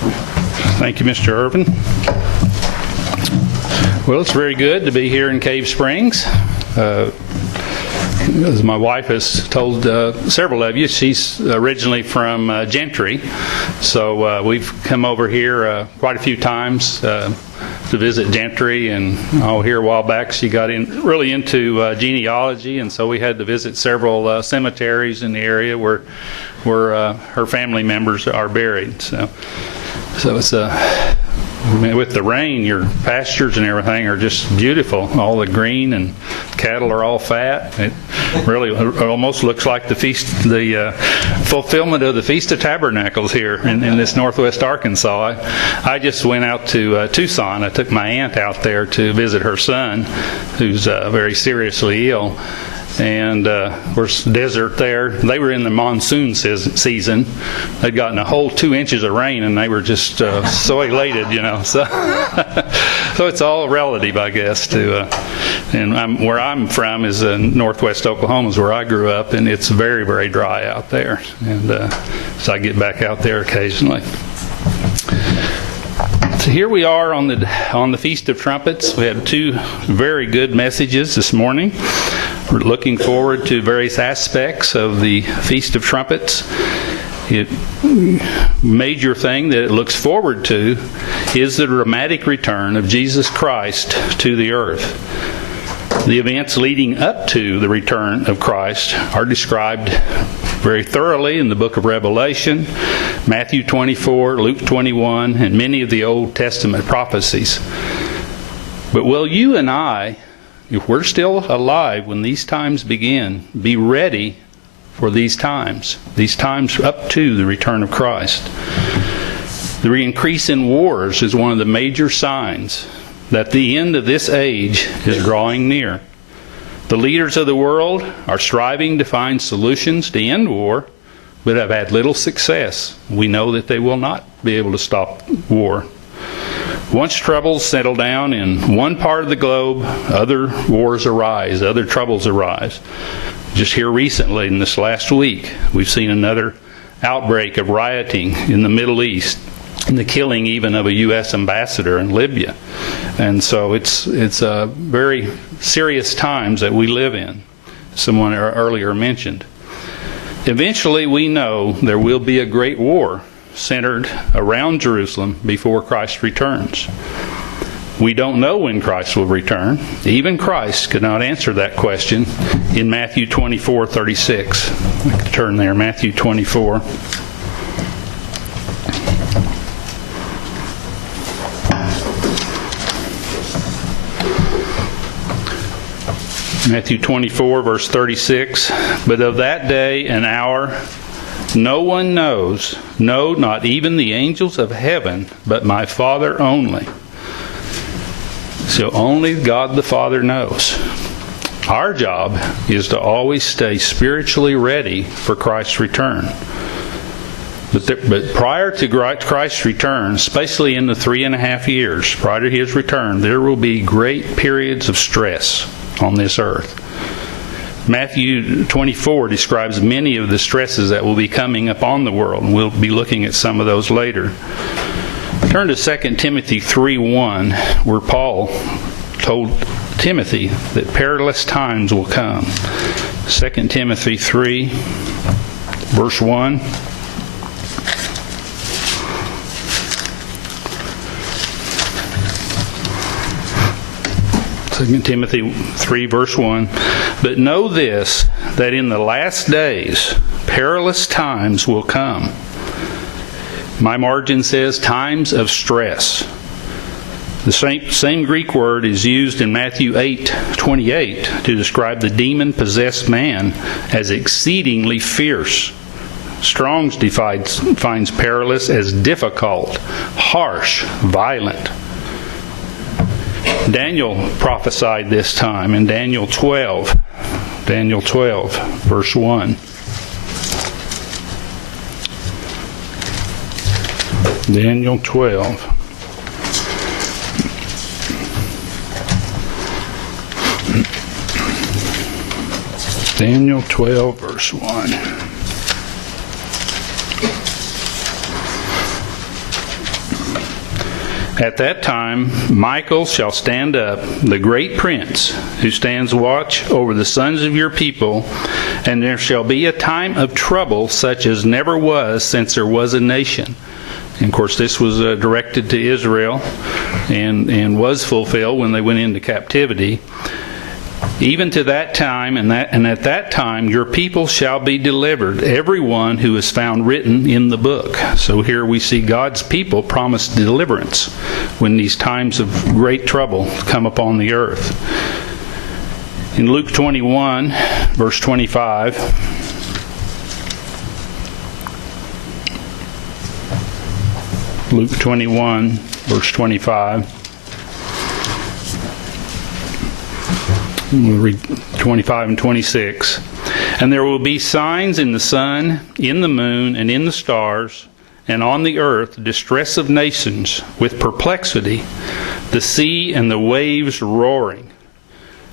Thank you, Mr. Irvin. Well, it's very good to be here in Cave Springs. As my wife has told several of you, she's originally from Gentry. So we've come over here quite a few times to visit Gentry. And here a while back she got really into genealogy, and so we had to visit several cemeteries in the area where her family members are buried. So it's with the rain, your pastures and everything are just beautiful. All the green, and cattle are all fat. It really almost looks like the fulfillment of the Feast of Tabernacles here in this northwest Arkansas. I just went out to Tucson. I took my aunt out there to visit her son, who's very seriously ill. And of course, desert there. They were in the monsoon season. They'd gotten a whole 2 inches of rain, and they were just so elated, So, so it's all relative, I guess. And where I'm from is northwest Oklahoma, is where I grew up, and it's very, very dry out there. And so I get back out there occasionally. So here we are on the Feast of Trumpets. We had 2 very good messages this morning. We're looking forward to various aspects of the Feast of Trumpets. Major thing that it looks forward to is the dramatic return of Jesus Christ to the earth. The events leading up to the return of Christ are described very thoroughly in the book of Revelation, Matthew 24, Luke 21, and many of the Old Testament prophecies. But will you and I, if we're still alive when these times begin, be ready for these times up to the return of Christ? The increase in wars is one of the major signs that the end of this age is drawing near. The leaders of the world are striving to find solutions to end war, but have had little success. We know that they will not be able to stop war. Once troubles settle down in one part of the globe, other wars arise, other troubles arise. Just here recently, in this last week, we've seen another outbreak of rioting in the Middle East, and the killing even of a U.S. ambassador in Libya. And so it's very serious times that we live in, someone earlier mentioned. Eventually, we know there will be a great war centered around Jerusalem before Christ returns. We don't know when Christ will return. Even Christ could not answer that question in Matthew 24:36. We can turn there, Matthew 24. Matthew 24, verse 36. But of that day and hour no one knows, no, not even the angels of heaven, but my Father only. So only God the Father knows. Our job is to always stay spiritually ready for Christ's return. But prior to Christ's return, especially in the 3.5 years prior to His return, there will be great periods of stress on this earth. Matthew 24 describes many of the stresses that will be coming upon the world, and we'll be looking at some of those later. Turn to 2 Timothy 3:1, where Paul told Timothy that perilous times will come. 2 Timothy 3, verse 1. Timothy 3, verse 1. But know this, that in the last days perilous times will come. My margin says times of stress. The same Greek word is used in Matthew 8:28 to describe the demon-possessed man as exceedingly fierce. Strong's defines perilous as difficult, harsh, violent. Daniel prophesied this time in Daniel 12, verse 1. Daniel 12. Daniel 12, verse 1. At that time, Michael shall stand up, the great prince, who stands watch over the sons of your people, and there shall be a time of trouble such as never was since there was a nation. And of course, this was directed to Israel and was fulfilled when they went into captivity. Even to that time, and at that time, your people shall be delivered, everyone who is found written in the book. So here we see God's people promised deliverance when these times of great trouble come upon the earth. In Luke 21, verse 25, Luke 21, verse 25. We'll read 25 and 26. And there will be signs in the sun, in the moon, and in the stars, and on the earth distress of nations with perplexity, the sea and the waves roaring,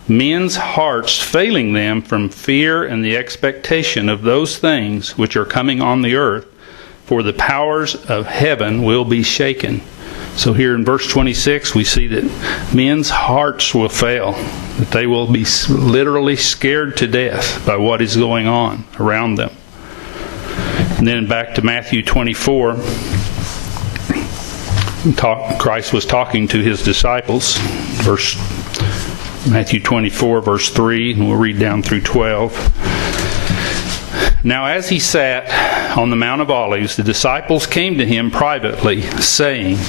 men's hearts failing them from fear and the expectation of those things which are coming on the earth, for the powers of heaven will be shaken. So here in verse 26, we see that men's hearts will fail, that they will be literally scared to death by what is going on around them. And then back to Matthew 24, Christ was talking to his disciples. Matthew 24, verse 3, and we'll read down through 12. Now as he sat on the Mount of Olives, the disciples came to him privately, saying,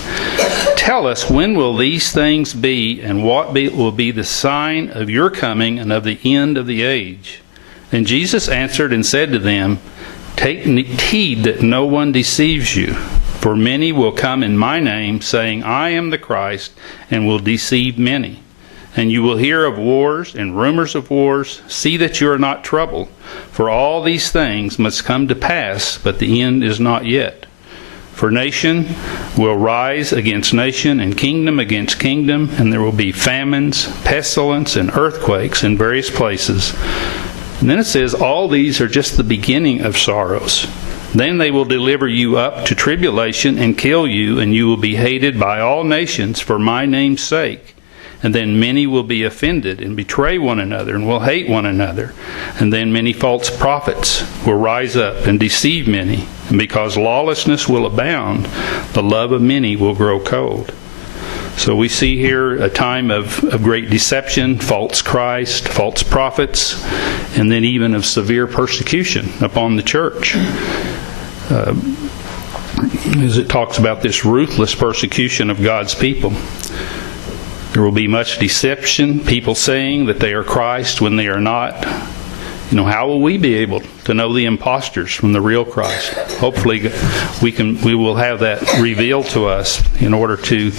Tell us, when will these things be, and what will be the sign of your coming and of the end of the age? And Jesus answered and said to them, Take heed that no one deceives you, for many will come in my name, saying, I am the Christ, and will deceive many. And you will hear of wars and rumors of wars. See that you are not troubled, for all these things must come to pass, but the end is not yet. For nation will rise against nation, and kingdom against kingdom, and there will be famines, pestilence, and earthquakes in various places. And then it says, all these are just the beginning of sorrows. Then they will deliver you up to tribulation and kill you, and you will be hated by all nations for my name's sake. And then many will be offended and betray one another and will hate one another. And then many false prophets will rise up and deceive many. And because lawlessness will abound, the love of many will grow cold. So we see here a time of great deception, false Christ, false prophets, and then even of severe persecution upon the church. As it talks about this ruthless persecution of God's people. There will be much deception, people saying that they are Christ when they are not. How will we be able to know the imposters from the real Christ? Hopefully we will have that revealed to us in order to,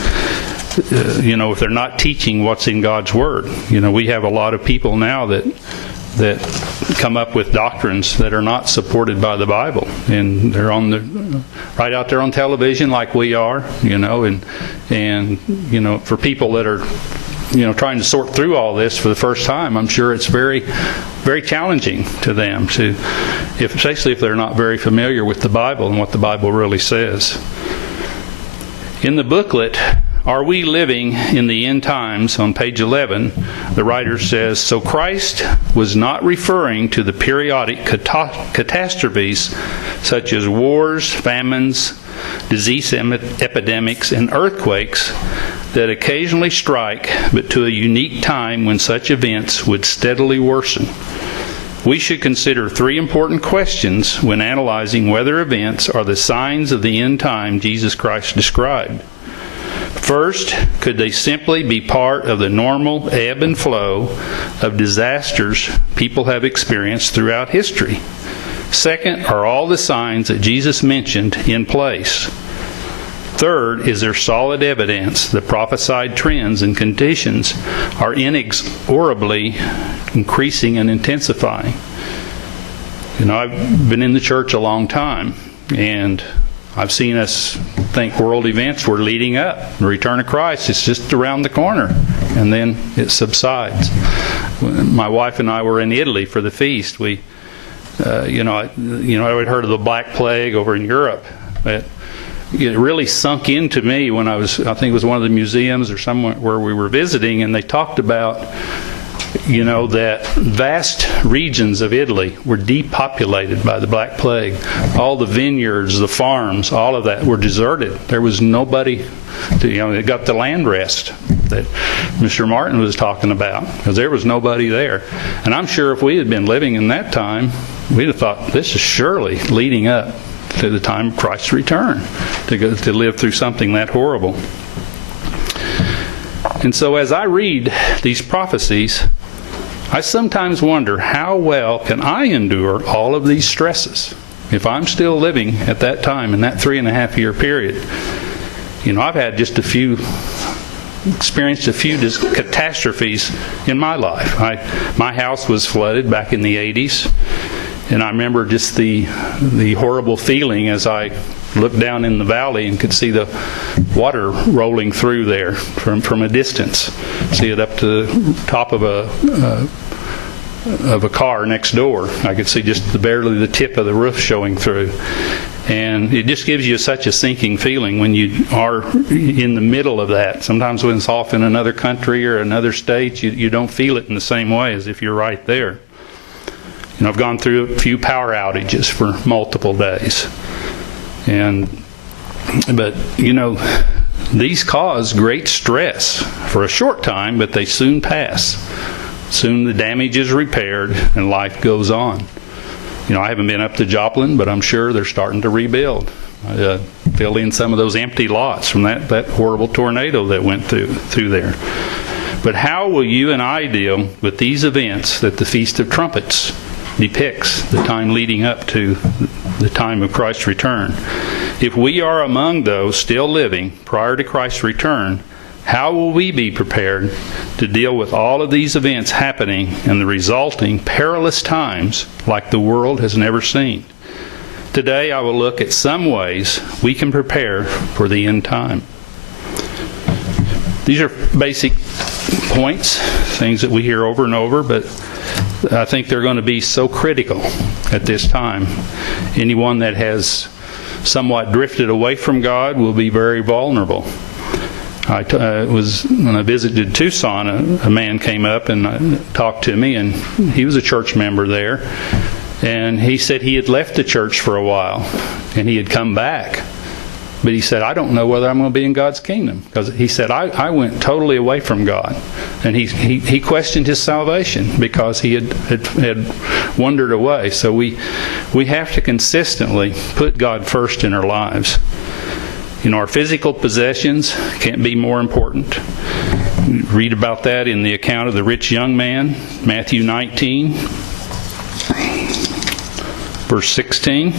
if they're not teaching what's in God's Word. We have a lot of people now that come up with doctrines that are not supported by the Bible, and they're right out there on television like we are, and for people that are trying to sort through all this for the first time, I'm sure it's very, very challenging to them especially if they're not very familiar with the Bible and what the Bible really says. In the booklet, Are We Living in the End Times? On page 11, the writer says, So Christ was not referring to the periodic catastrophes such as wars, famines, disease epidemics, and earthquakes that occasionally strike, but to a unique time when such events would steadily worsen. We should consider three important questions when analyzing whether events are the signs of the end time Jesus Christ described. First, could they simply be part of the normal ebb and flow of disasters people have experienced throughout history? Second, are all the signs that Jesus mentioned in place? Third, is there solid evidence that prophesied trends and conditions are inexorably increasing and intensifying? I've been in the church a long time, and I've seen us think world events were leading up. The return of Christ is just around the corner, and then it subsides. When my wife and I were in Italy for the feast, I had heard of the Black Plague over in Europe, but it really sunk into me when I think it was one of the museums or somewhere where we were visiting, and they talked about, that vast regions of Italy were depopulated by the Black Plague. All the vineyards, the farms, all of that were deserted. There was nobody they got the land rest that Mr. Martin was talking about, because there was nobody there. And I'm sure if we had been living in that time, we'd have thought, this is surely leading up to the time of Christ's return, to live through something that horrible. And so as I read these prophecies, I sometimes wonder, how well can I endure all of these stresses if I'm still living at that time, in that 3.5-year period? I've had experienced a few catastrophes in my life. My house was flooded back in the 80s, and I remember just the horrible feeling as I looked down in the valley and could see the water rolling through there from a distance. See it up to the top of a car next door. I could see just barely the tip of the roof showing through. And it just gives you such a sinking feeling when you are in the middle of that. Sometimes when it's off in another country or another state, you don't feel it in the same way as if you're right there. I've gone through a few power outages for multiple days. But these cause great stress for a short time, but they soon pass. Soon the damage is repaired and life goes on. I haven't been up to Joplin, but I'm sure they're starting to rebuild. Filled in some of those empty lots from that horrible tornado that went through there. But how will you and I deal with these events that the Feast of Trumpets depicts, the time leading up to the time of Christ's return? If we are among those still living prior to Christ's return, how will we be prepared to deal with all of these events happening and the resulting perilous times like the world has never seen? Today I will look at some ways we can prepare for the end time. These are basic points, things that we hear over and over, but I think they're going to be so critical at this time. Anyone that has somewhat drifted away from God will be very vulnerable. When I visited Tucson, a man came up and talked to me, and he was a church member there. And he said he had left the church for a while, and he had come back. But he said, I don't know whether I'm going to be in God's kingdom. Because he said, I went totally away from God. And he questioned his salvation because he had wandered away. So we have to consistently put God first in our lives. Our physical possessions can't be more important. Read about that in the account of the rich young man, Matthew 19, verse 16.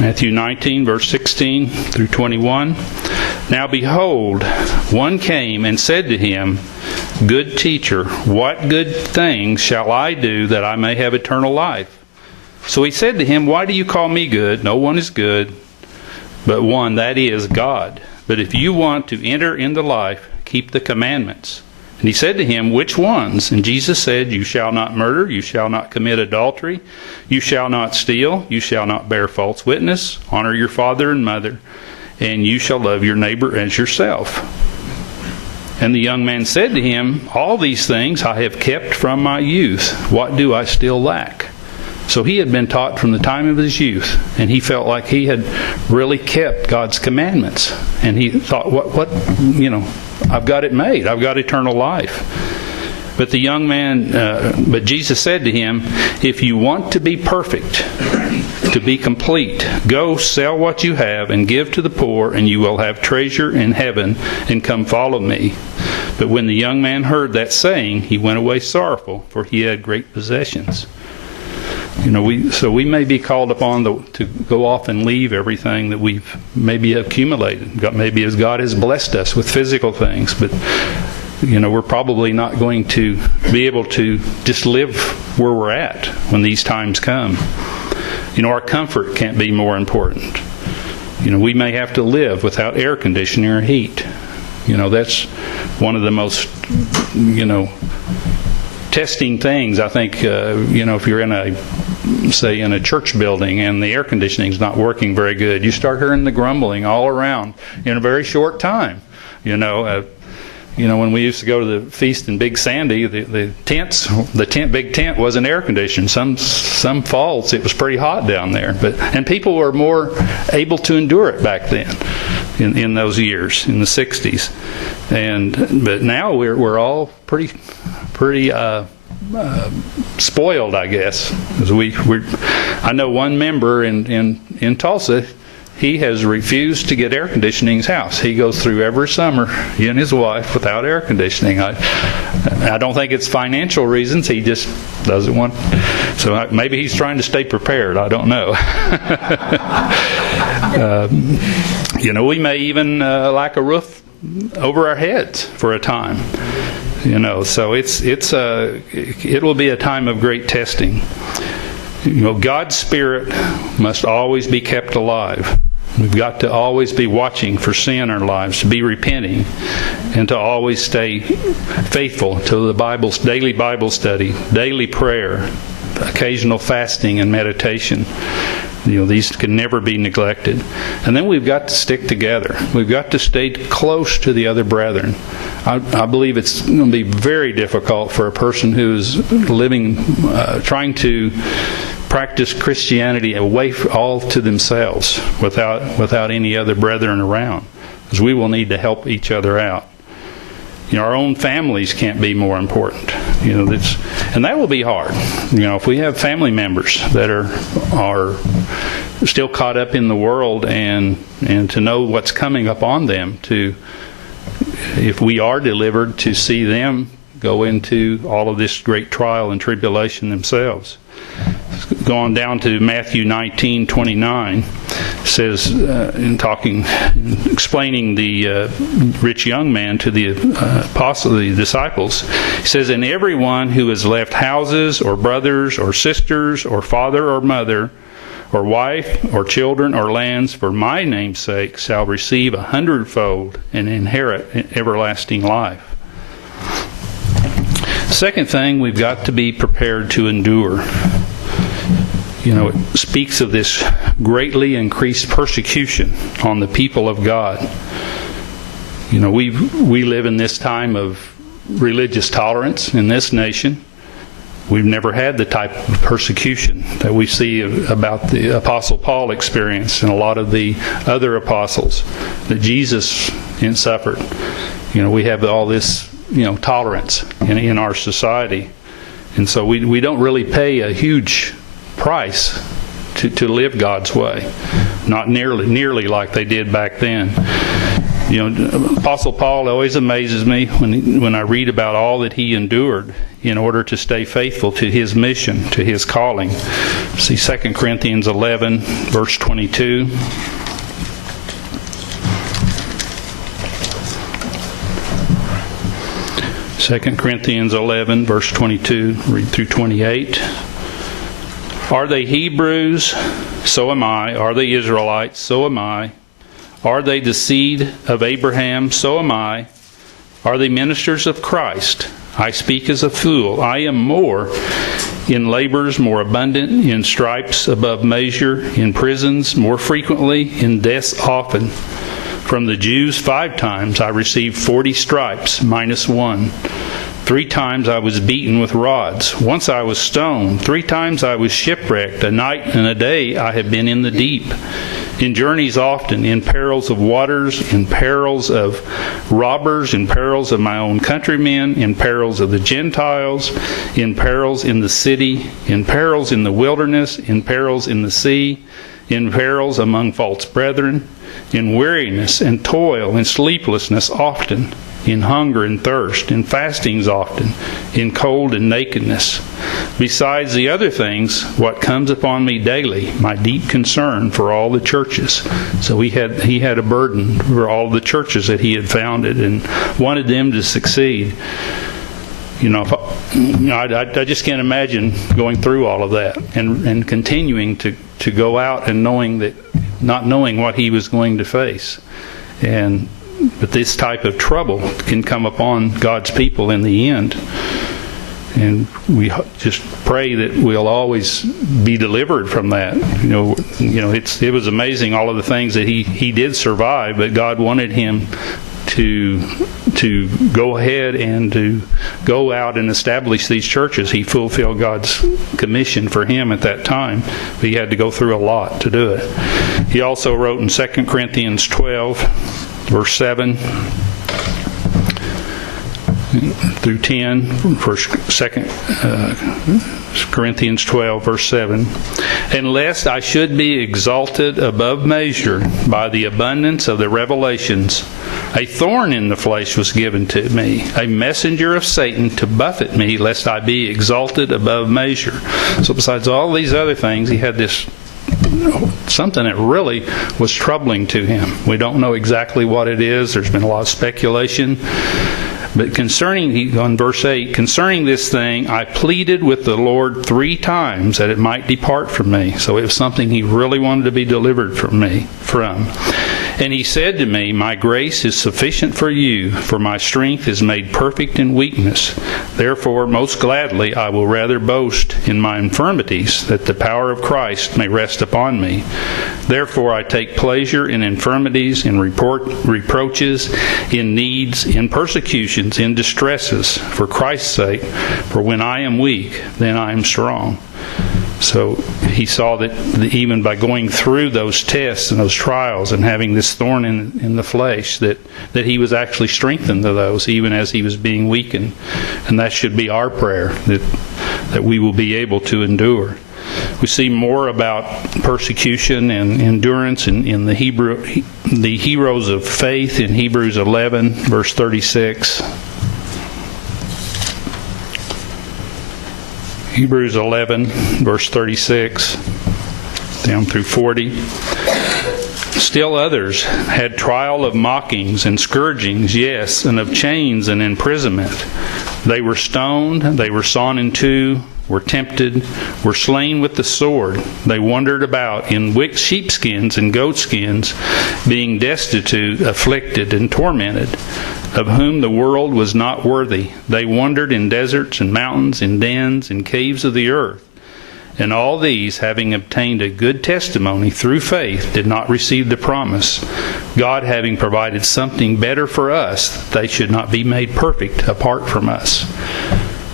Matthew 19, verse 16 through 21. Now behold, one came and said to him, Good teacher, what good things shall I do that I may have eternal life? So he said to him, Why do you call me good? No one is good, but one, that is God. But if you want to enter into life, keep the commandments. And he said to him, Which ones? And Jesus said, You shall not murder, you shall not commit adultery, you shall not steal, you shall not bear false witness, honor your father and mother, and you shall love your neighbor as yourself. And the young man said to him, All these things I have kept from my youth. What do I still lack? So he had been taught from the time of his youth, and he felt like he had really kept God's commandments. And he thought, what, I've got it made. I've got eternal life. But the young man, but Jesus said to him, If you want to be perfect, to be complete, go sell what you have and give to the poor, and you will have treasure in heaven, and come follow me. But when the young man heard that saying, he went away sorrowful, for he had great possessions. We may be called upon to go off and leave everything that we've maybe accumulated. Maybe as God has blessed us with physical things, but we're probably not going to be able to just live where we're at when these times come. Our comfort can't be more important. We may have to live without air conditioning or heat. That's one of the most, testing things. I think, if you're in a say, in a church building and the air conditioning's not working very good, you start hearing the grumbling all around in a very short time. When we used to go to the feast in Big Sandy, the big tent wasn't air conditioned. Some falls it was pretty hot down there, and people were more able to endure it back then, in those years, in the 60s. But now we're all pretty spoiled, I guess. As I know one member in Tulsa. He has refused to get air conditioning in his house. He goes through every summer, he and his wife, without air conditioning. I don't think it's financial reasons. He just doesn't want. So maybe he's trying to stay prepared. I don't know. We may even lack a roof over our heads for a time. So it will be a time of great testing. God's Spirit must always be kept alive. We've got to always be watching for sin in our lives, to be repenting, and to always stay faithful to the daily Bible study, daily prayer, occasional fasting and meditation. These can never be neglected. And then we've got to stick together. We've got to stay close to the other brethren. I believe it's going to be very difficult for a person who's living, trying to practice Christianity away all to themselves without any other brethren around, because we will need to help each other out. Our own families can't be more important. And that will be hard. If we have family members that are still caught up in the world, and to know what's coming upon them, if we are delivered, to see them go into all of this great trial and tribulation themselves. Going down to Matthew 19:29, says, explaining the rich young man to the the disciples, he says, "And everyone who has left houses or brothers or sisters or father or mother or wife or children or lands for my name's sake shall receive 100-fold and inherit everlasting life." Second thing, we've got to be prepared to endure. It speaks of this greatly increased persecution on the people of God. We live in this time of religious tolerance in this nation. We've never had the type of persecution that we see about the Apostle Paul experienced and a lot of the other apostles that Jesus suffered. We have all this tolerance in our society, and so we don't really pay a huge price to live God's way, not nearly like they did back then. Apostle Paul always amazes me when I read about all that he endured in order to stay faithful to his mission, to his calling. See 2 Corinthians 11, verse 22. 2 Corinthians 11, verse 22, read through 28. Are they Hebrews? So am I. Are they Israelites? So am I. Are they the seed of Abraham? So am I. Are they ministers of Christ? I speak as a fool. I am more, in labors more abundant, in stripes above measure, in prisons more frequently, in deaths often. From the Jews 5 times I received 40 stripes, minus 1. 3 times I was beaten with rods. Once I was stoned. 3 times I was shipwrecked. A night and a day I have been in the deep. In journeys often, in perils of waters, in perils of robbers, in perils of my own countrymen, in perils of the Gentiles, in perils in the city, in perils in the wilderness, in perils in the sea, in perils among false brethren, in weariness and toil and sleeplessness often, in hunger and thirst, in fastings often, in cold and nakedness. Besides the other things, what comes upon me daily, my deep concern for all the churches. So he had a burden for all the churches that he had founded and wanted them to succeed. I just can't imagine going through all of that and continuing to go out and not knowing what he was going to face. But this type of trouble can come upon God's people in the end. And we just pray that we'll always be delivered from that. It was amazing, all of the things that he did survive, but God wanted him to go ahead and to go out and establish these churches. He fulfilled God's commission for him at that time, but he had to go through a lot to do it. He also wrote in 2 Corinthians 12, verse 7 through 10, 2 Corinthians 12, verse 7, "And lest I should be exalted above measure by the abundance of the revelations, a thorn in the flesh was given to me, a messenger of Satan to buffet me, lest I be exalted above measure." So besides all these other things, he had this something that really was troubling to him. We don't know exactly what it is. There's been a lot of speculation. But on verse 8, "Concerning this thing, I pleaded with the Lord 3 times that it might depart from me." So it was something he really wanted to be delivered from. "And he said to me, My grace is sufficient for you, for my strength is made perfect in weakness. Therefore, most gladly, I will rather boast in my infirmities, that the power of Christ may rest upon me. Therefore, I take pleasure in infirmities, in reproaches, in needs, in persecutions, in distresses, for Christ's sake. For when I am weak, then I am strong." So he saw that even by going through those tests and those trials and having this thorn in the flesh, that he was actually strengthened to those, even as he was being weakened. And that should be our prayer, that we will be able to endure. We see more about persecution and endurance in the heroes of faith in Hebrews 11, verse 36. Hebrews 11, verse 36, down through 40. "Still others had trial of mockings and scourgings, yes, and of chains and imprisonment. They were stoned, they were sawn in two, were tempted, were slain with the sword. They wandered about in sheepskins and goatskins, being destitute, afflicted, and tormented, of whom the world was not worthy. They wandered in deserts and mountains, in dens and caves of the earth. And all these, having obtained a good testimony through faith, did not receive the promise, God having provided something better for us, that they should not be made perfect apart from us."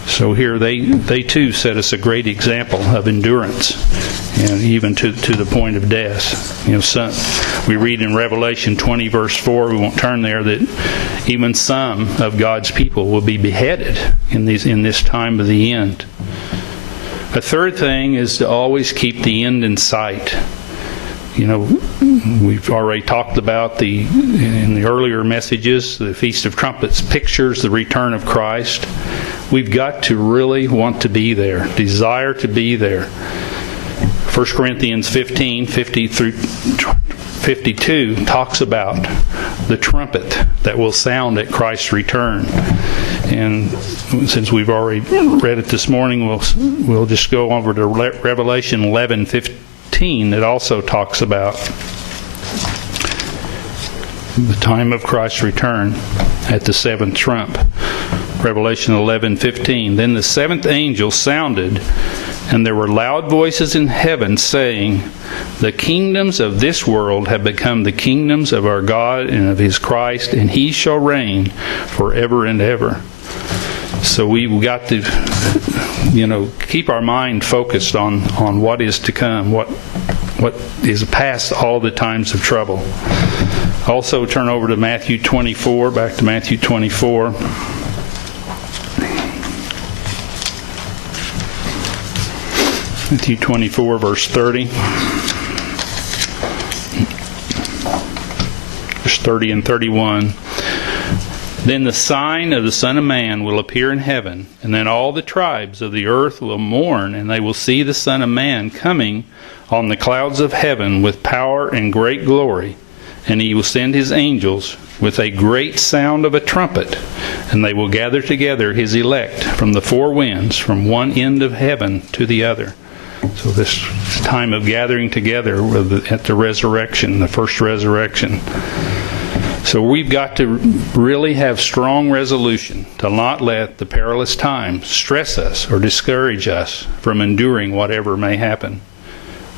So here they too set us a great example of endurance, and even to the point of death. We read in Revelation 20, verse 4, we won't turn there, that even some of God's people will be beheaded in this time of the end. A third thing is to always keep the end in sight. We've already talked about in the earlier messages, the Feast of Trumpets pictures the return of Christ. We've got to really want to be there, desire to be there. 1 Corinthians 15, 50 through 52 talks about the trumpet that will sound at Christ's return. And since we've already read it this morning, we'll just go over to Revelation 11:15. It also talks about the time of Christ's return at the seventh trump. Revelation 11:15. "Then the seventh angel sounded, and there were loud voices in heaven saying, The kingdoms of this world have become the kingdoms of our God and of His Christ, and He shall reign forever and ever." So we've got to, keep our mind focused on what is to come, what is past all the times of trouble. Also turn over to Matthew 24, back to Matthew 24. Matthew 24, verse 30. Verse 30 and 31. "Then the sign of the Son of Man will appear in heaven, and then all the tribes of the earth will mourn, and they will see the Son of Man coming on the clouds of heaven with power and great glory. And He will send His angels with a great sound of a trumpet, and they will gather together His elect from the four winds, from one end of heaven to the other." So this time of gathering together at the resurrection, the first resurrection. So we've got to really have strong resolution to not let the perilous times stress us or discourage us from enduring whatever may happen.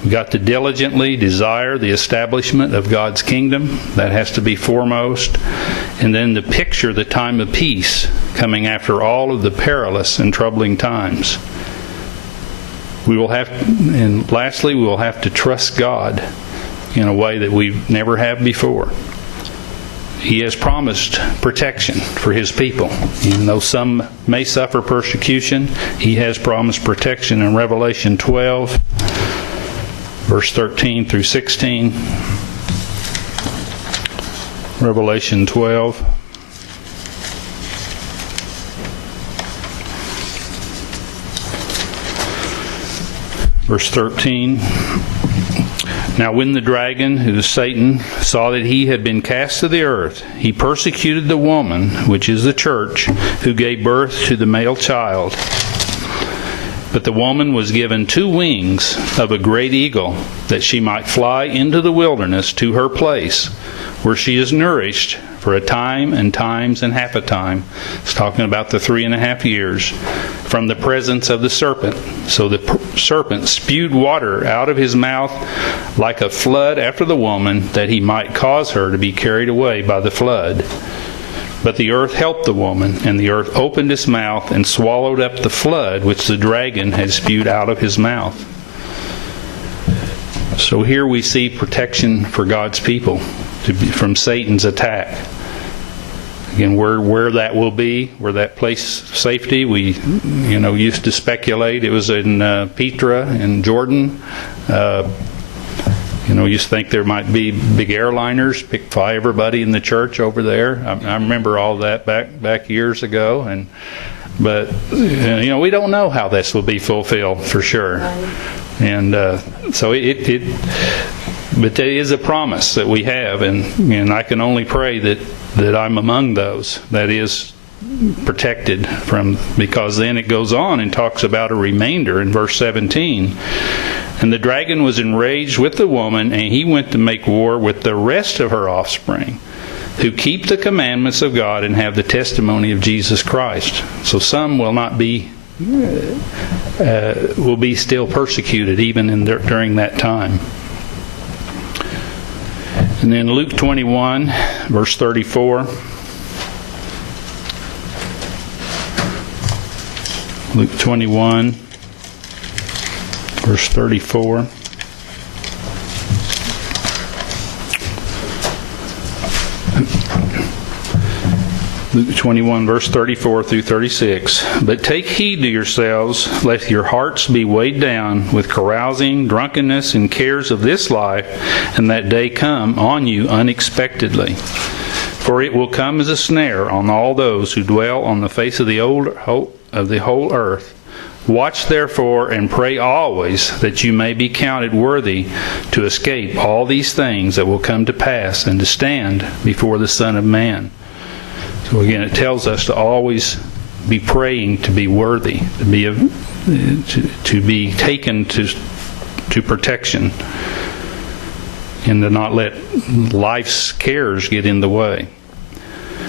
We've got to diligently desire the establishment of God's kingdom. That has to be foremost. And then to picture the time of peace coming after all of the perilous and troubling times. And lastly, we will have to trust God in a way that we never have before. He has promised protection for His people. Even though some may suffer persecution, He has promised protection in Revelation 12, verse 13 through 16. Revelation 12. Verse 13. Now when the dragon, who is Satan, saw that he had been cast to the earth, he persecuted the woman, which is the church, who gave birth to the male child. But the woman was given 2 wings of a great eagle, that she might fly into the wilderness to her place, where she is nourished for a time and times and half a time. It's talking about the 3.5 years from the presence of the serpent. So the serpent spewed water out of his mouth like a flood after the woman, that he might cause her to be carried away by the flood. But the earth helped the woman, and the earth opened its mouth and swallowed up the flood which the dragon had spewed out of his mouth. So here we see protection for God's people from Satan's attack. Again, where that will be, where that place safety, we used to speculate it was in Petra in Jordan. Used to think there might be big airliners fly everybody in the church over there. I remember all that back years ago, but we don't know how this will be fulfilled for sure. And so but there is a promise that we have, and I can only pray that I'm among those that is protected from, because then it goes on and talks about a remainder in verse 17. And the dragon was enraged with the woman, and he went to make war with the rest of her offspring, who keep the commandments of God and have the testimony of Jesus Christ. So some will not be, will be still persecuted even during that time. And then Luke 21, verse 34. Luke 21, verse 34. Luke 21, verse 34 through 36. But take heed to yourselves, lest your hearts be weighed down with carousing, drunkenness, and cares of this life, and that day come on you unexpectedly. For it will come as a snare on all those who dwell on the face of the whole earth. Watch therefore and pray always, that you may be counted worthy to escape all these things that will come to pass, and to stand before the Son of Man. So again, it tells us to always be praying to be worthy, to be taken to protection, and to not let life's cares get in the way.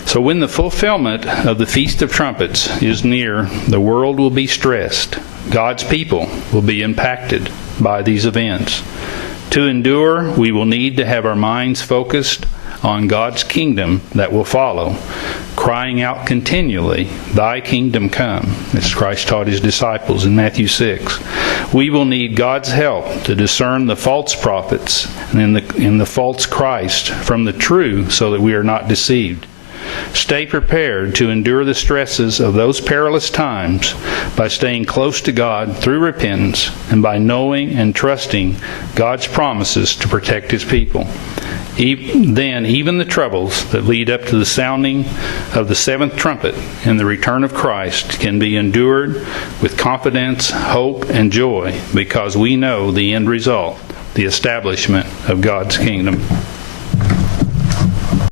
So when the fulfillment of the Feast of Trumpets is near, the world will be stressed. God's people will be impacted by these events. To endure, we will need to have our minds focused on God's kingdom that will follow, crying out continually, "Thy kingdom come," as Christ taught His disciples in Matthew 6. We will need God's help to discern the false prophets and the false Christ from the true, so that we are not deceived. Stay prepared to endure the stresses of those perilous times by staying close to God through repentance, and by knowing and trusting God's promises to protect His people. Then even the troubles that lead up to the sounding of the 7th trumpet and the return of Christ can be endured with confidence, hope, and joy, because we know the end result, the establishment of God's kingdom.